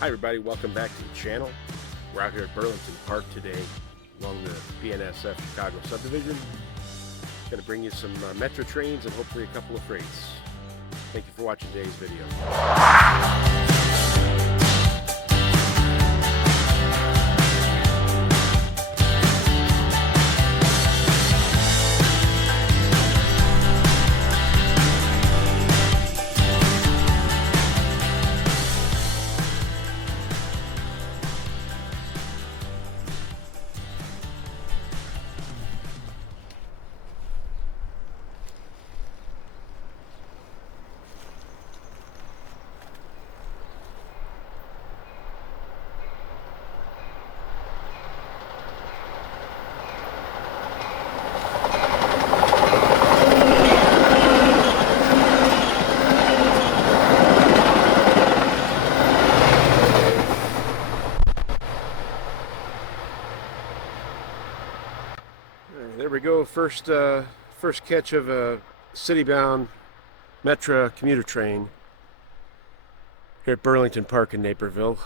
Hi everybody, welcome back to the channel. We're out here at Burlington Park today along the BNSF Chicago Subdivision. Going to bring you some Metra trains and hopefully a couple of freights. Thank you for watching today's video. There we go, first catch of a city-bound Metra commuter train here at Burlington Park in Naperville.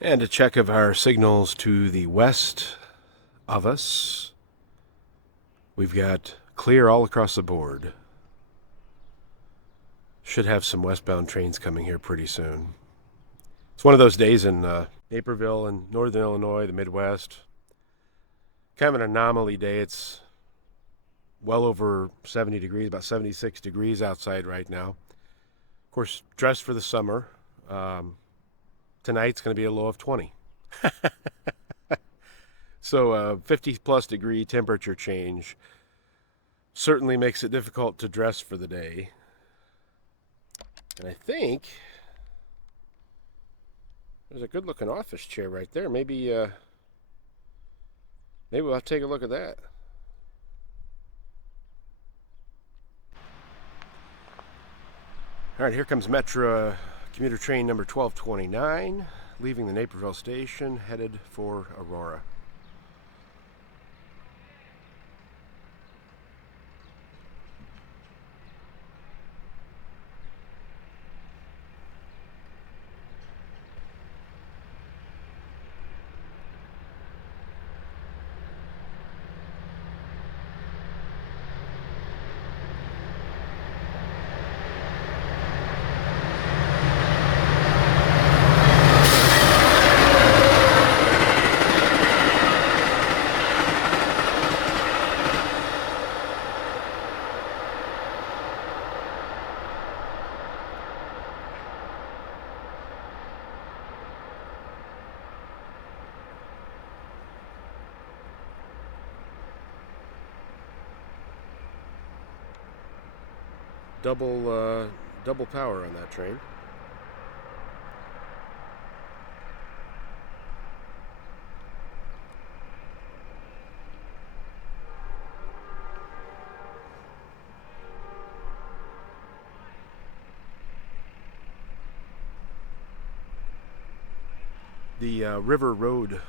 And a check of our signals to the west of us. We've got clear all across the board. Should have some westbound trains coming here pretty soon. It's one of those days in Naperville and northern Illinois, the Midwest. Kind of an anomaly day. It's well over 70 degrees, about 76 degrees outside right now. Of course, dressed for the summer. Tonight's going to be a low of 20. So 50 plus degree temperature change certainly makes it difficult to dress for the day. And I think there's a good looking office chair right there. Maybe we'll have to take a look at that. All right, here comes Metra commuter train number 1229, leaving the Naperville station, headed for Aurora. Double power on that train. The River Road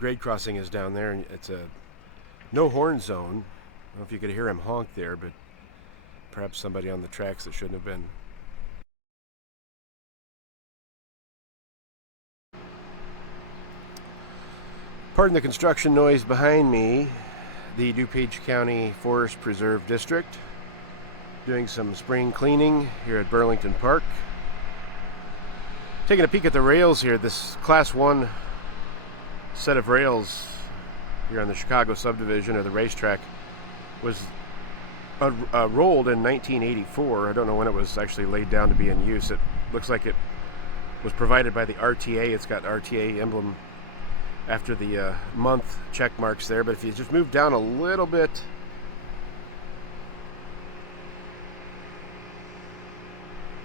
grade crossing is down there, and it's a no horn zone. I don't know if you could hear him honk there, but perhaps somebody on the tracks that shouldn't have been. Pardon the construction noise behind me. The DuPage County Forest Preserve District doing some spring cleaning here at Burlington Park. Taking a peek at the rails here. This Class 1 set of rails here on the Chicago Subdivision, or the Racetrack, was rolled in 1984. I don't know when it was actually laid down to be in use. It looks like it was provided by the RTA. It's got RTA emblem after the month check marks there. But if you just move down a little bit,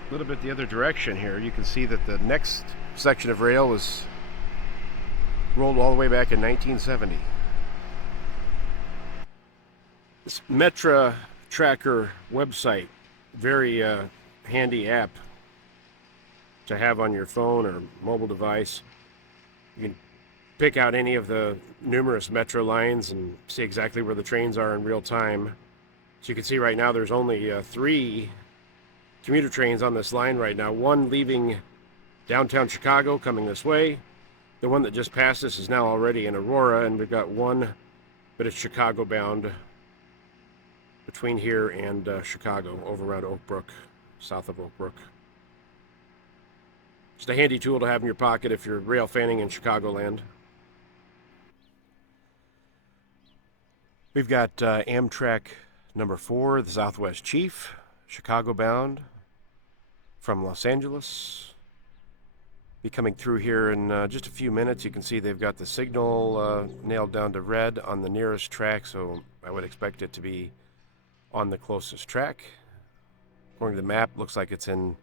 the other direction here, you can see that the next section of rail was rolled all the way back in 1970. This Metra Tracker website, very handy app to have on your phone or mobile device. You can pick out any of the numerous Metra lines and see exactly where the trains are in real time. So you can see right now there's only 3 commuter trains on this line right now. One leaving downtown Chicago coming this way. The one that just passed us is now already in Aurora, and we've got one, but it's Chicago bound between here and Chicago, over around Oak Brook, south of Oak Brook. Just a handy tool to have in your pocket if you're rail fanning in Chicagoland. We've got Amtrak number 4, the Southwest Chief, Chicago bound from Los Angeles. Be coming through here in just a few minutes. You can see they've got the signal nailed down to red on the nearest track, so I would expect it to be on the closest track. According to the map, looks like it's in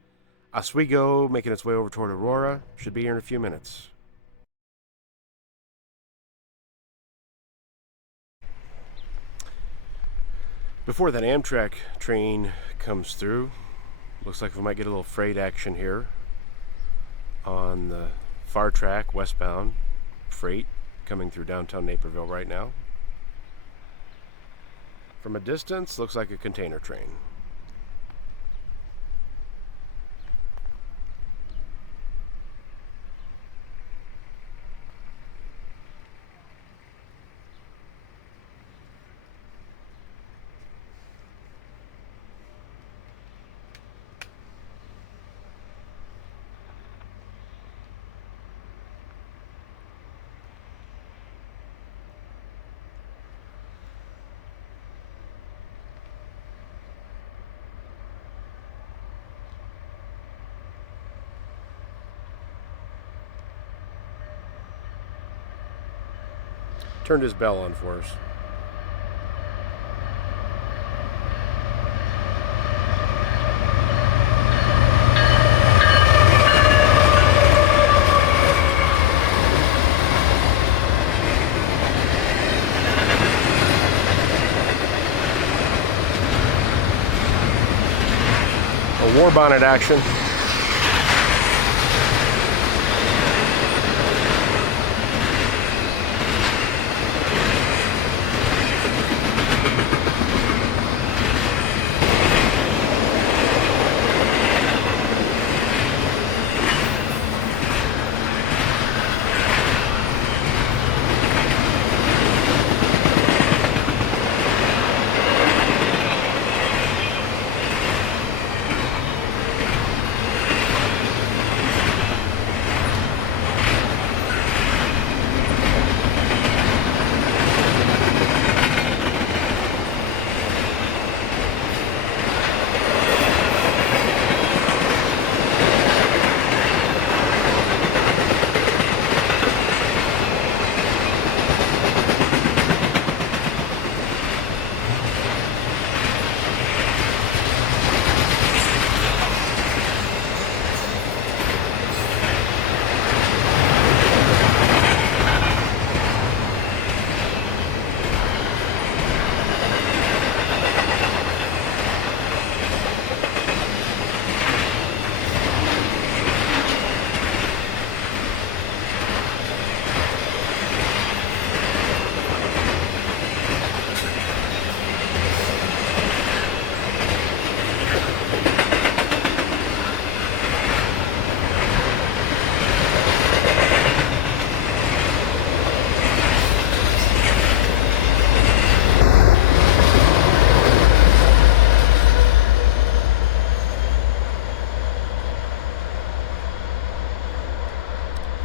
Oswego, making its way over toward Aurora. Should be here in a few minutes. Before that Amtrak train comes through, looks like we might get a little freight action here on the far track, westbound freight coming through downtown Naperville right now. From a distance, looks like a container train. Turned his bell on for us. A Warbonnet action.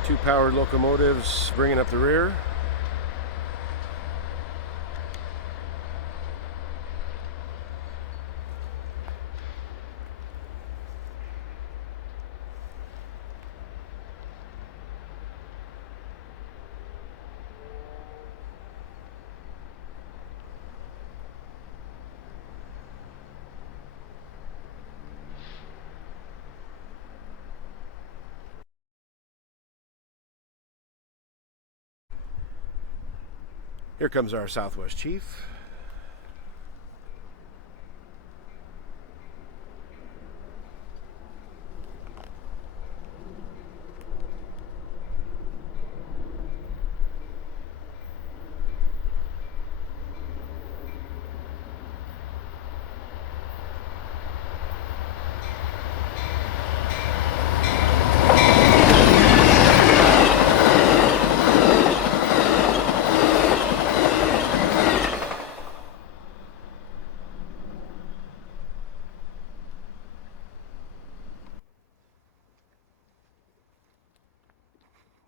Two powered locomotives bringing up the rear. Here comes our Southwest Chief.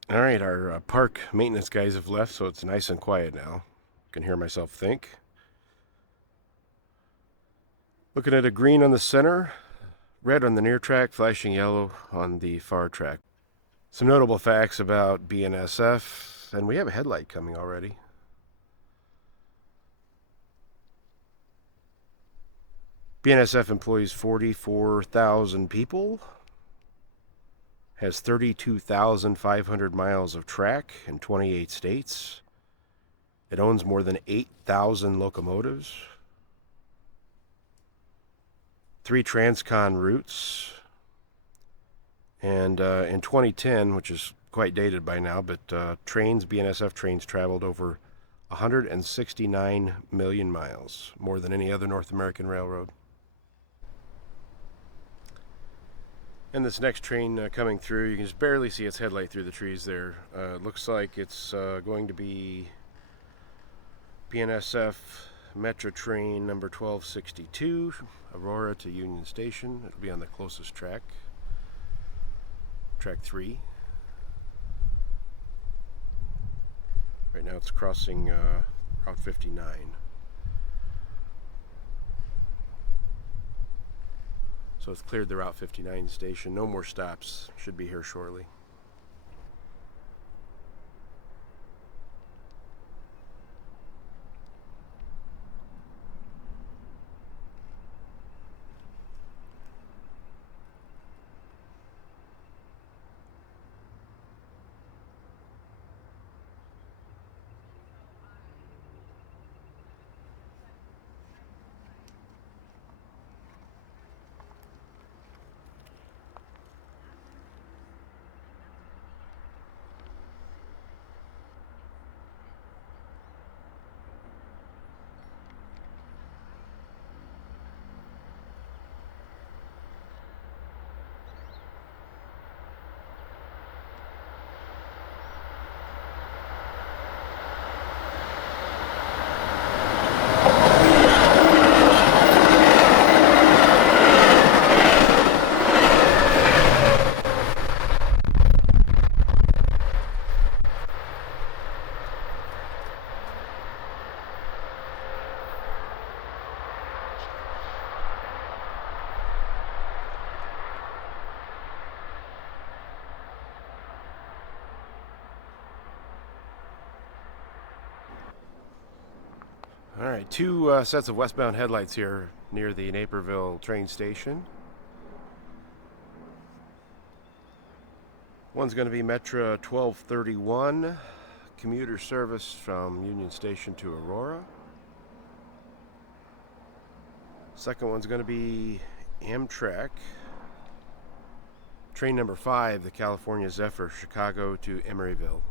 All right, our park maintenance guys have left, so it's nice and quiet now. I can hear myself think. Looking at a green on the center, red on the near track, flashing yellow on the far track. Some notable facts about BNSF, and we have a headlight coming already. BNSF employs 44,000 people, has 32,500 miles of track in 28 states. It owns more than 8,000 locomotives, 3 Transcon routes, and in 2010, which is quite dated by now, but BNSF trains traveled over 169 million miles, more than any other North American railroad. And this next train coming through, you can just barely see its headlight through the trees there. Looks like it's going to be BNSF Metra train number 1262, Aurora to Union Station. It'll be on the closest track, track 3. Right now it's crossing Route 59. So it's cleared the Route 59 station. No more stops. Should be here shortly. All right, 2 sets of westbound headlights here near the Naperville train station. One's going to be Metra 1231, commuter service from Union Station to Aurora. Second one's going to be Amtrak, train number 5, the California Zephyr, Chicago to Emeryville.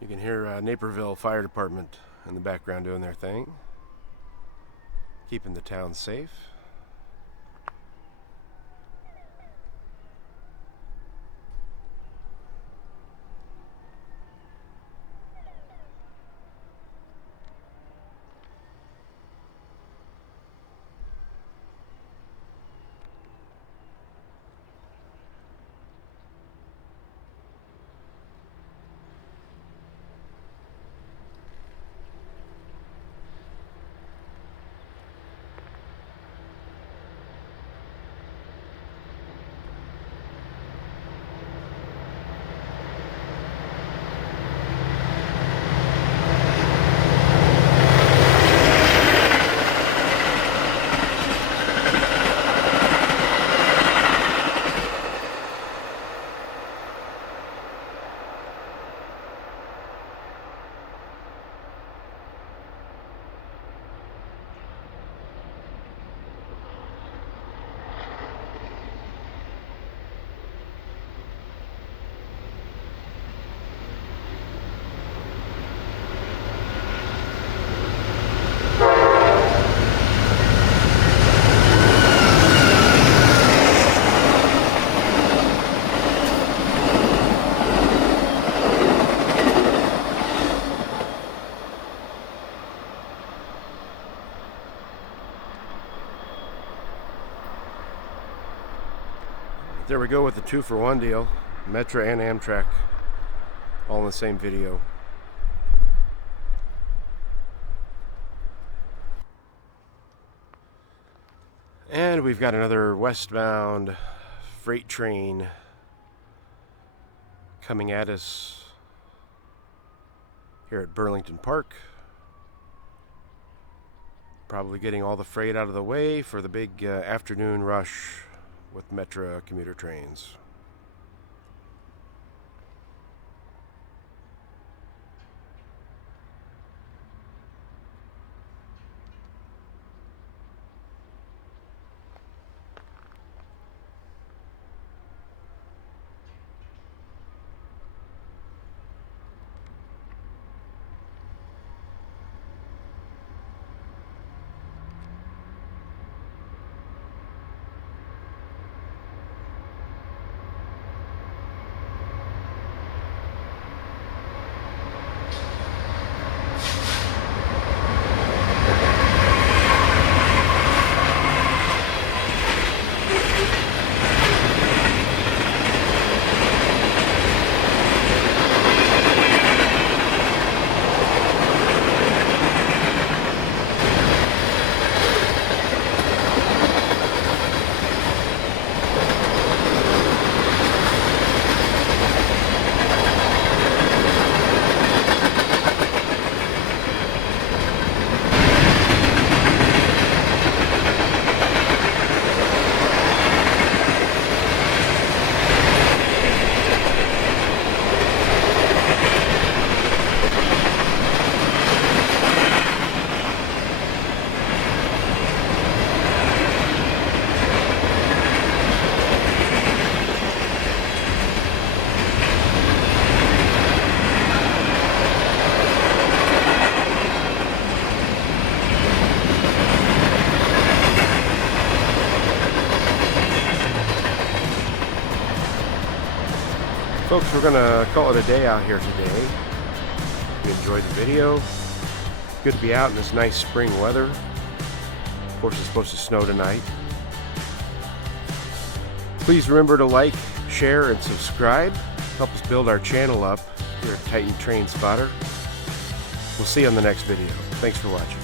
You can hear Naperville Fire Department in the background doing their thing, keeping the town safe. There we go with the 2-for-1 deal. Metra and Amtrak all in the same video. And we've got another westbound freight train coming at us here at Burlington Park. Probably getting all the freight out of the way for the big afternoon rush with Metra commuter trains. Folks, we're going to call it a day out here today. If you enjoyed the video, good to be out in this nice spring weather. Of course, it's supposed to snow tonight. Please remember to like, share, and subscribe. Help us build our channel up here at Titan Train Spotter. We'll see you on the next video. Thanks for watching.